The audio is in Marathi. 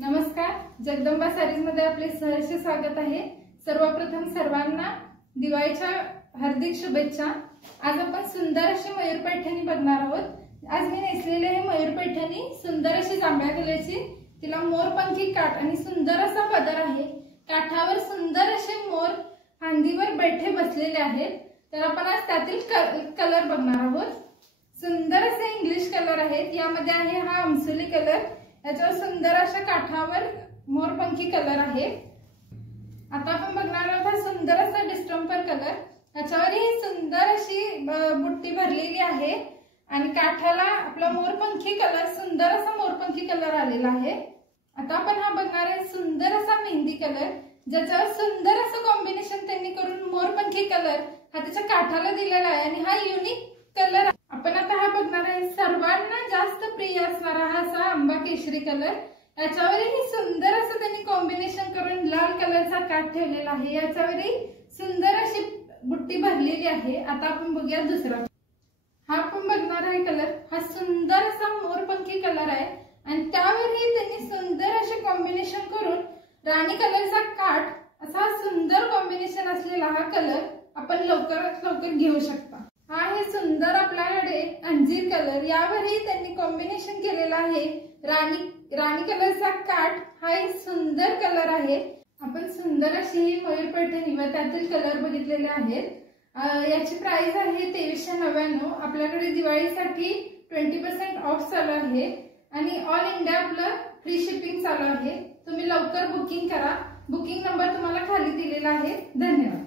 नमस्कार, जगदंबा सारीज मध्ये आपले सहर्ष स्वागत आहे। सर्वप्रथम सर्वांना दिवाळीच्या हार्दिक शुभेच्छा। आज आपण सुंदर अशी मयूर पैठणी बघणार आहोत। आज मी नेसलेले हे मयूर पैठणी सुंदर अशी जांभळ्या कलरची, तिला मोरपंखी काठ आणि सुंदर असा पदर आहे। काठावर सुंदर असे मोर फांदीवर बैठे बसलेले आहेत। तर आपण आज त्यातील कलर बघणार आहोत। सुंदर असे इंग्लिश कलर आहेत। यामध्ये आहे हा अमसुली कलर, याच्यावर सुंदर अशा काठावर मोरपंखी कलर आहे। आता आपण बघणार आहोत हा सुंदर असा डिस्टेंपर कलर, याच्यावर ही सुंदर अशी बुट्टी भरलेली आहे आणि काठाला आपला मोरपंखी कलर, सुंदर असा मोरपंखी कलर आलेला आहे। आता आपण हा बघणार आहे सुंदर असा मेहंदी कलर, ज्याच्यावर सुंदर असं कॉम्बिनेशन त्यांनी करून मोरपंखी कलर हा त्याच्या काठाला दिलेला आहे आणि हा युनिक कलर। आपण आता हा बघणार आहे सर्वांना जास्त प्रिय असणारा हा असा आंबा केशरी कलर, याच्यावरही सुंदर असं त्यांनी कॉम्बिनेशन करून लाल कलरचा काठ ठेवलेला आहे। याच्यावरही सुंदर अशी बुट्टी भरलेली आहे। आता आपण बघूया दुसरा, हा आपण बघणार आहे कलर, हा सुंदर असा मोरपंखी कलर आहे आणि त्यावरही त्यांनी सुंदर असे कॉम्बिनेशन करून राणी कलरचा काठ, असा सुंदर कॉम्बिनेशन असलेला हा कलर आपण लवकरात लवकर घेऊ शकता। हा हे सुंदर आपल्याकडे अंजीर कलर, यावरही त्यांनी कॉम्बिनेशन केलेला आहे राणी कलरचा काठ, हा एक सुंदर कलर आहे। आपण सुंदर अशी ही मयूर पैठणी व त्यातील कलर बघितलेले आहेत। याची प्राइस आहे 2399। आपल्याकडे दिवाळीसाठी 20% ऑफ चालू आहे आणि ऑल इंडिया आपलं फ्री शिपिंग चालू आहे। तुम्ही लवकर बुकिंग करा। बुकिंग नंबर तुम्हाला खाली दिलेला आहे। धन्यवाद।